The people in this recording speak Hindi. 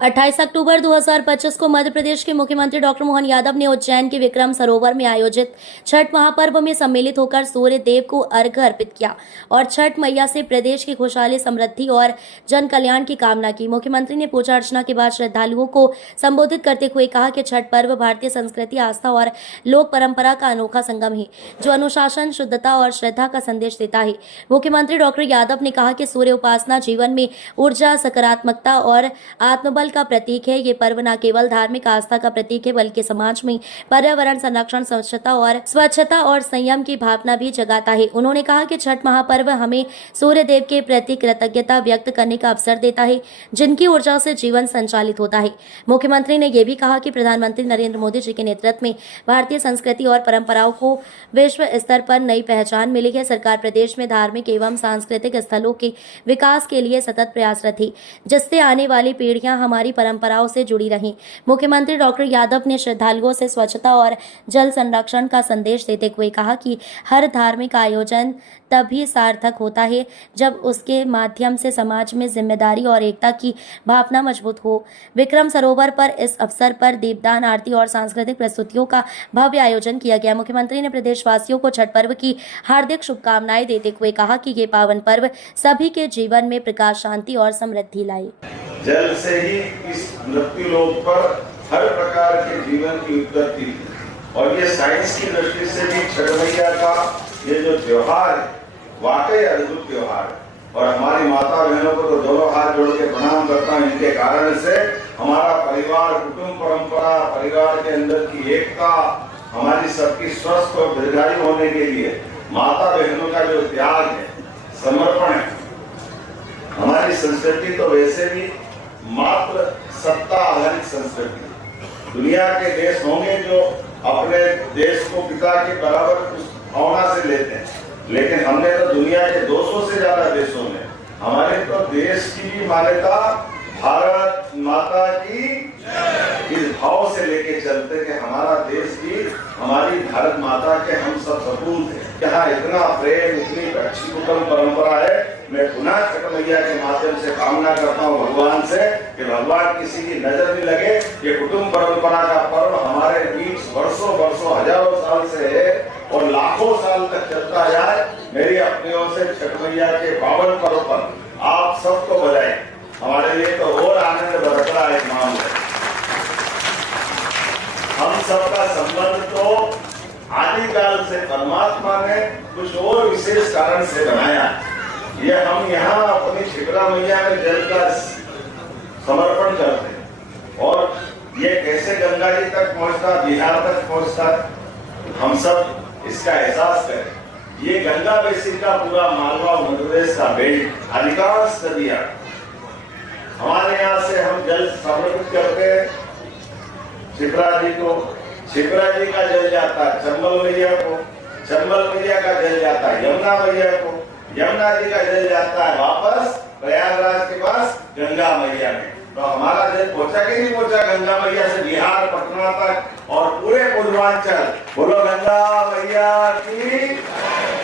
28 अक्टूबर 2025 को मध्य प्रदेश के मुख्यमंत्री डॉक्टर मोहन यादव ने उज्जैन के विक्रम सरोवर में आयोजित छठ महापर्व में सम्मिलित होकर सूर्य देव को अर्घ्य अर्पित किया और छठ मैया से प्रदेश की खुशहाली, समृद्धि और जन कल्याण की कामना की। मुख्यमंत्री ने पूजा अर्चना के बाद श्रद्धालुओं को संबोधित करते हुए कहा कि छठ पर्व भारतीय संस्कृति, आस्था और लोक परंपरा का अनोखा संगम है, जो अनुशासन, शुद्धता और श्रद्धा का संदेश देता है। मुख्यमंत्री डॉक्टर यादव ने कहा कि सूर्य उपासना जीवन में ऊर्जा, सकारात्मकता और आत्मबल का प्रतीक है। ये पर्व न केवल धार्मिक आस्था का प्रतीक है, बल्कि समाज में पर्यावरण संरक्षण, स्वच्छता और संयम की भावना भी जगाता है। उन्होंने कहा कि छठ महापर्व हमें सूर्य देव के प्रति कृतज्ञता व्यक्त करने का अवसर देता है, जिनकी ऊर्जा से जीवन संचालित होता है। मुख्यमंत्री ने यह भी कहा कि प्रधानमंत्री नरेंद्र मोदी जी के नेतृत्व में भारतीय संस्कृति और परंपराओं को विश्व स्तर पर नई पहचान मिली है। सरकार प्रदेश में धार्मिक एवं सांस्कृतिक स्थलों के विकास के लिए सतत प्रयासरत है, जिससे आने वाली पीढ़ियां हमारी परंपराओं से जुड़ी रहें। मुख्यमंत्री डॉक्टर यादव ने श्रद्धालुओं से स्वच्छता और जल संरक्षण का संदेश देते हुए कहा कि हर धार्मिक आयोजन तभी सार्थक होता है जब उसके माध्यम से समाज में जिम्मेदारी और एकता की भावना मजबूत हो। विक्रम सरोवर पर इस अवसर पर दीपदान, आरती और सांस्कृतिक प्रस्तुतियों का भव्य आयोजन किया गया। मुख्यमंत्री ने प्रदेशवासियों को छठ पर्व की हार्दिक शुभकामनाएं देते हुए कहा कि ये पावन पर्व सभी के जीवन में प्रकाश, शांति और समृद्धि लाए। जल से ही इस मृत्यु लोक पर हर प्रकार के जीवन की उत्पत्ति, और ये साइंस की दृष्टि से भी छठ मैया का ये जो त्योहार है वाकई अद्भुत त्योहार है। और हमारी माता बहनों को तो दोनों हाथ जोड़ के प्रणाम करता हूँ। इनके कारण से हमारा परिवार, कुटुंब परंपरा, परिवार के अंदर की एकता, हमारी सबकी स्वस्थ और दीर्घायु होने के लिए माता बहनों का जो त्याग है, समर्पण है। हमारी संस्कृति तो वैसे भी मात्र सत्ता आधारित संस्कृति। दुनिया के देश होंगे जो अपने देश को पिता के बराबर भावना से लेते हैं, लेकिन हमने तो दुनिया के 200 से ज्यादा देशों में हमारे तो देश की भी मान्यता भारत माता की इस भाव से लेके चलते कि हमारा देश भी हमारी भारत माता के हम सब सपूत हैं। यहाँ इतना प्रेम, इतनी अच्छी कुटुंब परंपरा है। मैं पुनः छठ मैया के माध्यम से कामना करता हूँ भगवान से कि भगवान किसी की नजर नहीं लगे। ये कुटुंब परंपरा का पर्व हमारे बीच वर्षों हजारों साल से है और लाखों साल तक चलता जाए। मेरी अपनी ओर से छठ मैया के पावन पर्व पर आप सबको बधाई। हमारे लिए तो और आनंद बरसता एक मामला है। हम सबका संबंध तो आदिकाल से परमात्मा ने कुछ और विशेष कारण से बनाया। ये हम यहाँ अपनी क्षिप्रा मैया में जल का समर्पण करते हैं और ये कैसे गंगा जी तक पहुँचता, बिहार तक पहुँचता, हम सब इसका एहसास करें। ये गंगा बेसिन का पूरा मालवा मध्य प्रदेश का बेल्ट अधिकांश नदियां हमारे यहाँ से हम जल समर्पित करते हैं क्षिप्रा जी को। क्षिप्रा जी का जल जाता है चंबल मैया को, चंबल मैया का जल जाता है यमुना मैया को, यमुना जी का जल जाता है वापस प्रयागराज के पास गंगा मैया में। तो हमारा जल पहुंचा कि नहीं पहुंचा गंगा मैया से बिहार, पटना तक और पूरे पूर्वांचल। बोलो गंगा मैया की।